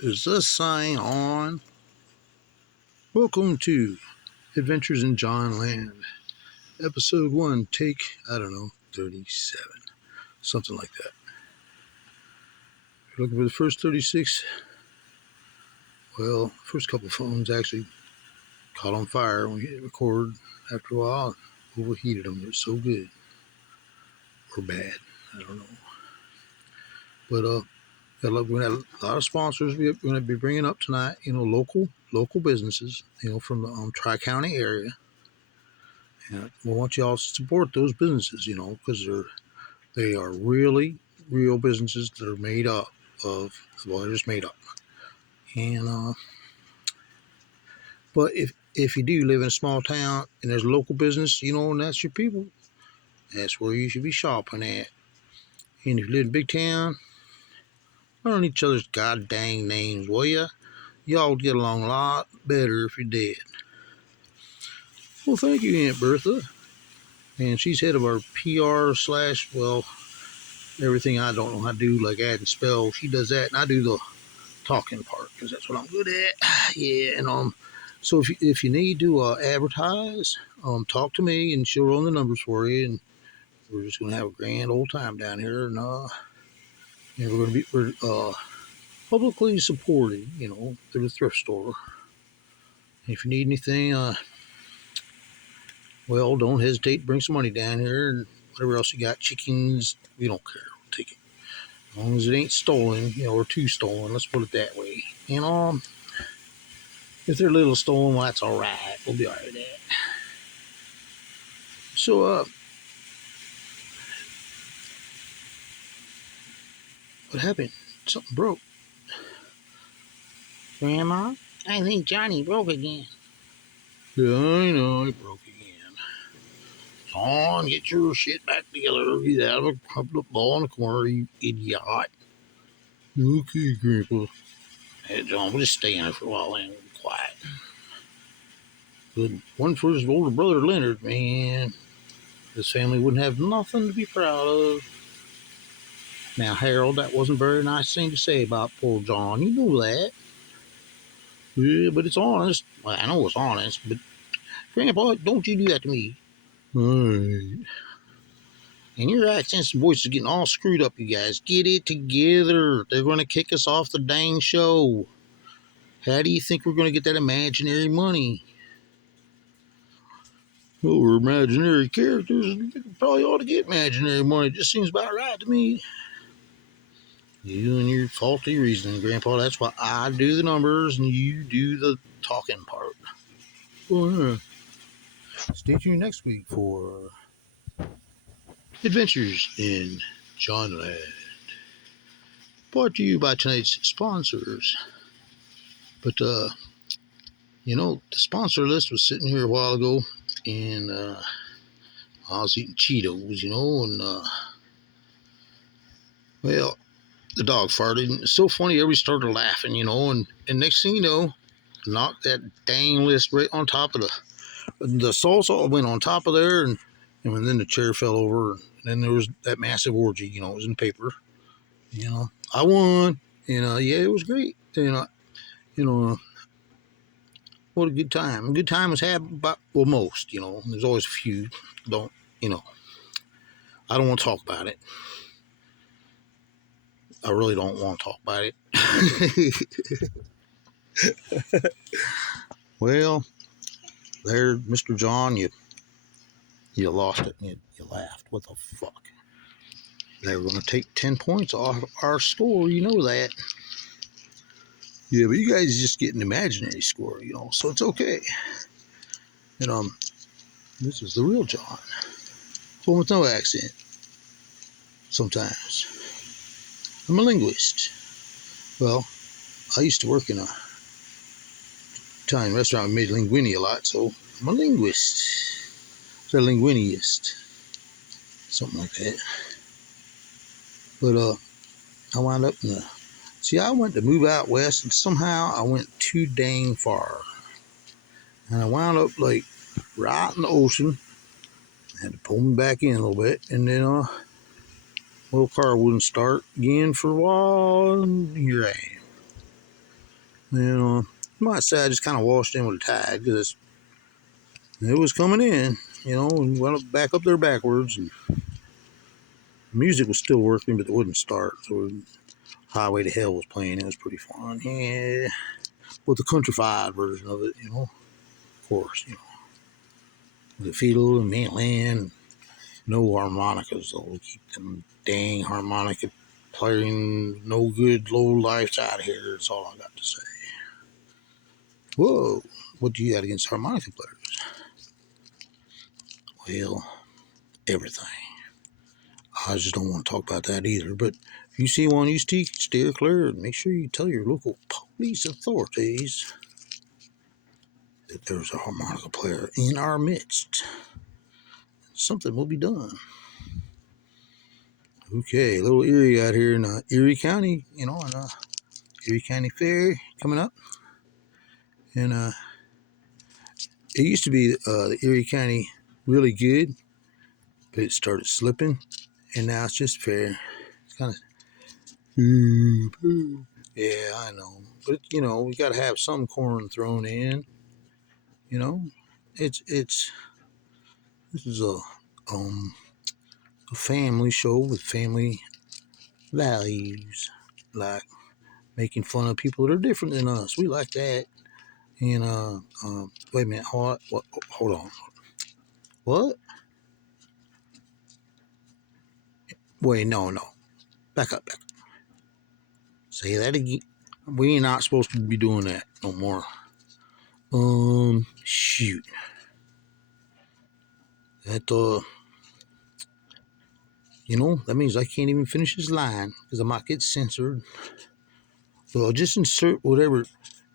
Is this sign on? Welcome to Adventures in Jonland, Episode 1, take, 37. Something like that. If you're looking for the first 36, well, first couple phones actually caught on fire when we hit record. After a while, overheated them. They're so good. Or bad. I don't know. But, we had a lot of sponsors we're going to be bringing up tonight. Local businesses, from the Tri-County area. And we want y'all to support those businesses, because they are really real businesses that are made up of, well, they're just made up. And but if you do live in a small town and there's a local business, and that's your people, that's where you should be shopping at. And if you live in a big town, learn each other's god dang names, will ya? Y'all would get along a lot better if you did. Well, thank you, Aunt Bertha. And she's head of our PR / everything I don't know how to do, like add and spell. She does that, and I do the talking part because that's what I'm good at. Yeah, and so if you need to advertise, talk to me, and she'll run the numbers for you, and we're just gonna have a grand old time down here, and we're publicly supported, through the thrift store. If you need anything, don't hesitate to bring some money down here, and whatever else you got, chickens, we don't care, we'll take it. As long as it ain't stolen, or too stolen, let's put it that way. And if they're a little stolen, well, that's all right. We'll be all right with that. So, what happened? Something broke. Grandma, I think Johnny broke again. Yeah, I know, it broke again. Son, get your shit back together. Get out of a crumpled up ball in the corner, you idiot. Okay, Grandpa. Hey, John, we'll just stay in there for a while and be quiet. Good one for his older brother, Leonard, man. His family wouldn't have nothing to be proud of. Now, Harold, that wasn't a very nice thing to say about poor John. You know that. Yeah, but it's honest. Well, I know it's honest, but Grandpa, don't you do that to me. All right. And your accents and voices are getting all screwed up, you guys. Get it together. They're going to kick us off the dang show. How do you think we're going to get that imaginary money? Well, we're imaginary characters. We probably ought to get imaginary money. It just seems about right to me. You and your faulty reasoning, Grandpa. That's why I do the numbers and you do the talking part. Well, yeah. Stay tuned next week for Adventures in Jonland. Brought to you by tonight's sponsors. But, the sponsor list was sitting here a while ago, and I was eating Cheetos, and, the dog farted. And it's so funny, everybody started laughing, and next thing you know, knocked that dang list right on top of the salsa went on top of there, and then the chair fell over, and then there was that massive orgy, it was in the paper, I won, and yeah, it was great, what a good time. A good time was had by, most, there's always a few, don't, I don't want to talk about it. I really don't want to talk about it. Well, there, Mr. John, you lost it. You laughed. What the fuck? They were going to take 10 points off our score. You know that. Yeah, but you guys just get an imaginary score, so it's okay. And this is the real John. One with no accent. Sometimes. I'm a linguist. Well, I used to work in a Italian restaurant. We made linguine a lot, so I'm a linguist. It's a linguineist. Something like that. But I wound up in I went to move out west, and somehow I went too dang far. And I wound up like right in the ocean. I had to pull me back in a little bit, and then car wouldn't start again for a while, and here I am. You might say I just kind of washed in with the tide because it was coming in, and went back up there backwards. And the music was still working, but it wouldn't start. So Highway to Hell was playing. It was pretty fun. Yeah, with the countrified version of it, of course, with the fiddle and mandolin. No harmonicas, though. We keep them dang harmonica playing no good low lifes out of here. That's all I got to say. Whoa, what do you got against harmonica players? Well, everything. I just don't want to talk about that either. But if you see one you steer clear, make sure you tell your local police authorities that there's a harmonica player in our midst. Something will be done. Okay, a little Erie out here in Erie County, and Erie County Fair coming up. And it used to be the Erie County really good, but it started slipping, and now it's just fair. It's kind of, yeah, I know, but we got to have some corn thrown in. You know, it's this is a family show with family values, like making fun of people that are different than us. We like that. And wait a minute, hold on. What? Wait, no. Back up. Say that again. We ain't not supposed to be doing that no more. Shoot. That that means I can't even finish this line because I might get censored. So I'll just insert whatever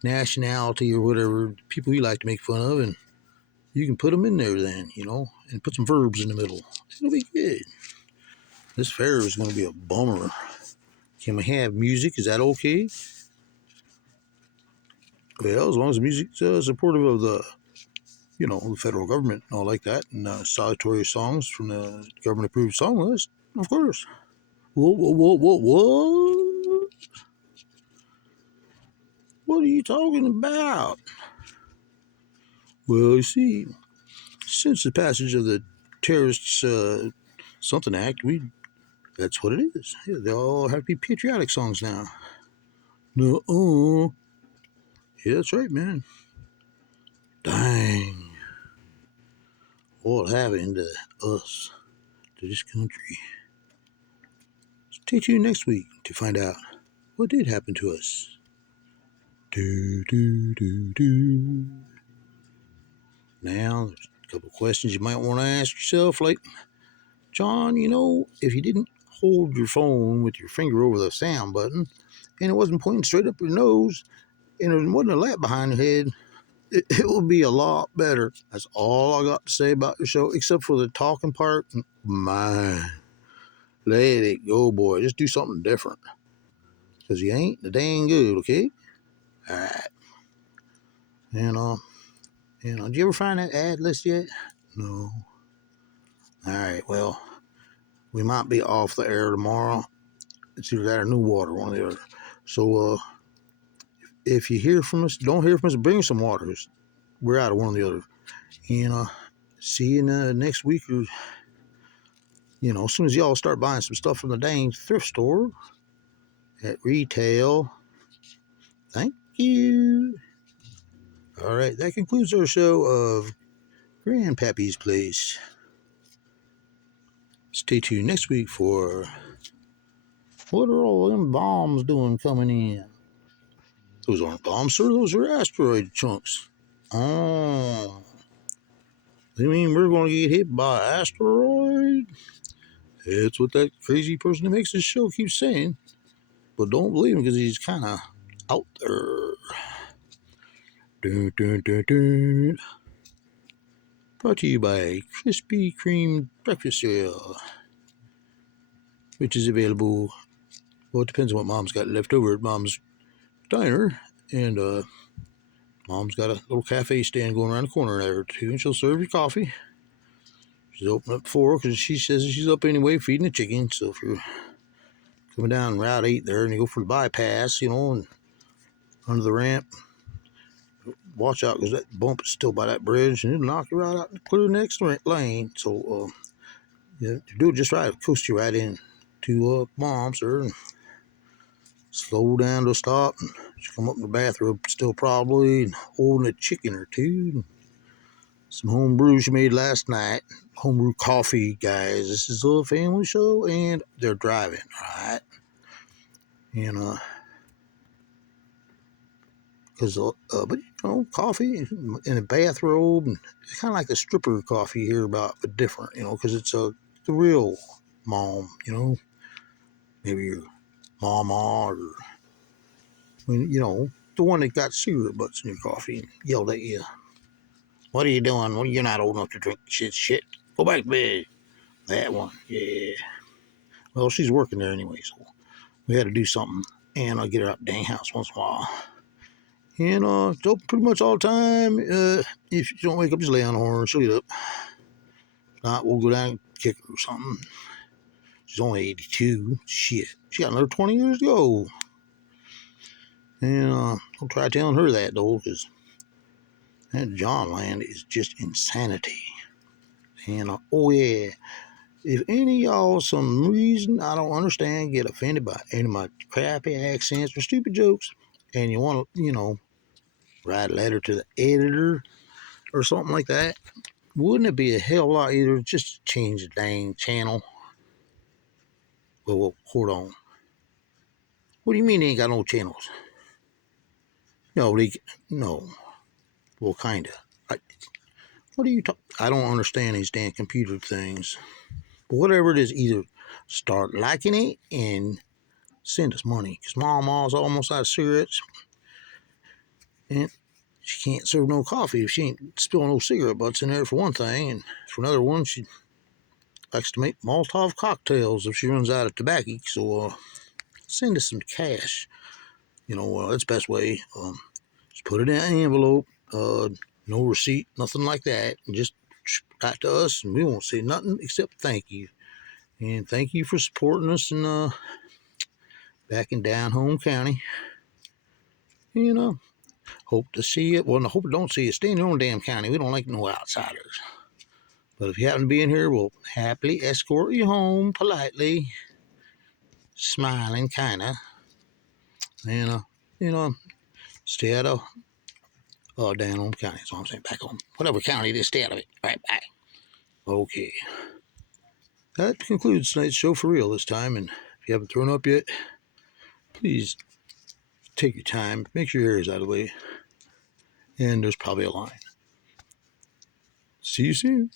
nationality or whatever people you like to make fun of, and you can put them in there then, and put some verbs in the middle. It'll be good. This fair is going to be a bummer. Can we have music? Is that okay? Well, as long as the music's supportive of the federal government and all like that, and salutary songs from the government-approved song list, of course. What? What are you talking about? Well, you see, since the passage of the Terrorists Something Act, that's what it is. Yeah, they all have to be patriotic songs now. No, yeah, that's right, man. Dang. What happened to us, to this country? Stay tuned next week to find out what did happen to us. Do. Now, there's a couple questions you might want to ask yourself, like, John, if you didn't hold your phone with your finger over the sound button and it wasn't pointing straight up your nose and there wasn't a lamp behind your head, it would be a lot better. That's all I got to say about the show, except for the talking part. Man, let it go, boy. Just do something different. Because you ain't the dang good, okay? All right. And, did you ever find that ad list yet? No. All right, well, we might be off the air tomorrow. It's either that or new water, one or the other. So, if you hear from us, don't hear from us, bring some water. We're out of one or the other. And, see you next week, or, as soon as y'all start buying some stuff from the dang thrift store at retail. Thank you. All right, that concludes our show of Grandpappy's Place. Stay tuned next week for what are all them bombs doing coming in? Those aren't bombs, sir. Those are asteroid chunks. Oh. You mean we're going to get hit by an asteroid? That's what that crazy person that makes this show keeps saying. But don't believe him because he's kind of out there. Dun. Brought to you by Krispy Kreme Breakfast Cereal, which is available. Well, it depends on what Mom's got left over at Mom's Diner. And Mom's got a little cafe stand going around the corner there, too. And she'll serve you coffee. She's open up 4 because she says she's up anyway feeding the chicken. So if you're coming down Route 8 there and you go for the bypass, and under the ramp, watch out, because that bump is still by that bridge, and it'll knock you right out and clear the next lane. So, yeah, to do it just right, it'll coast you right in to Mom's, sir, and slow down to a stop, and just come up in the bathroom still probably, and holding a chicken or two, and some home brews you made last night. Homebrew coffee, guys. This is a family show, and they're driving, all right? And, because, but you know, coffee in a bathrobe, and it's kind of like the stripper coffee here, about, but different, you know, because it's the real mom, you know, maybe your mama, or, you know, the one that got cigarette butts in your coffee and yelled at you. What are you doing? Well, you're not old enough to drink shit. Go back to bed. That one, yeah. Well, she's working there anyway, so we had to do something, and I'll get her out the dang house once in a while. And it's open pretty much all the time. If you don't wake up, just lay on the horn, she'll get up. If not, we'll go down and kick her or something. She's only 82. Shit, she got another 20 years to go. And don't try telling her that, though, because that Jonland is just insanity. And oh yeah, if any of y'all, some reason I don't understand, get offended by any of my crappy accents or stupid jokes, and you want to, you know, write a letter to the editor or something like that, wouldn't it be a hell of a lot easier just to change the dang channel? Well, hold on. What do you mean they ain't got no channels? No, no. Well, kinda. What are you talking? I don't understand these damn computer things. But whatever it is, either start liking it and send us money, because Mama's almost out of cigarettes, and she can't serve no coffee if she ain't spilling no cigarette butts in there, for one thing, and for another one, she likes to make Molotov cocktails if she runs out of tobacco. So send us some cash. You know, that's the best way. Just put it in an envelope. No receipt, nothing like that. And just write to us, and we won't say nothing except thank you. And thank you for supporting us in back in down home county. You know, hope to see you. Well, I hope don't see you. Stay in your own damn county. We don't like no outsiders. But if you happen to be in here, we'll happily escort you home politely, smiling kinda. And you know, stay out of down home county. That's what I'm saying. Back home, whatever county it is, stay out of it. All right, bye. Okay. That concludes tonight's show for real this time. And if you haven't thrown up yet, please take your time. Make sure your hair is out of the way. And there's probably a line. See you soon.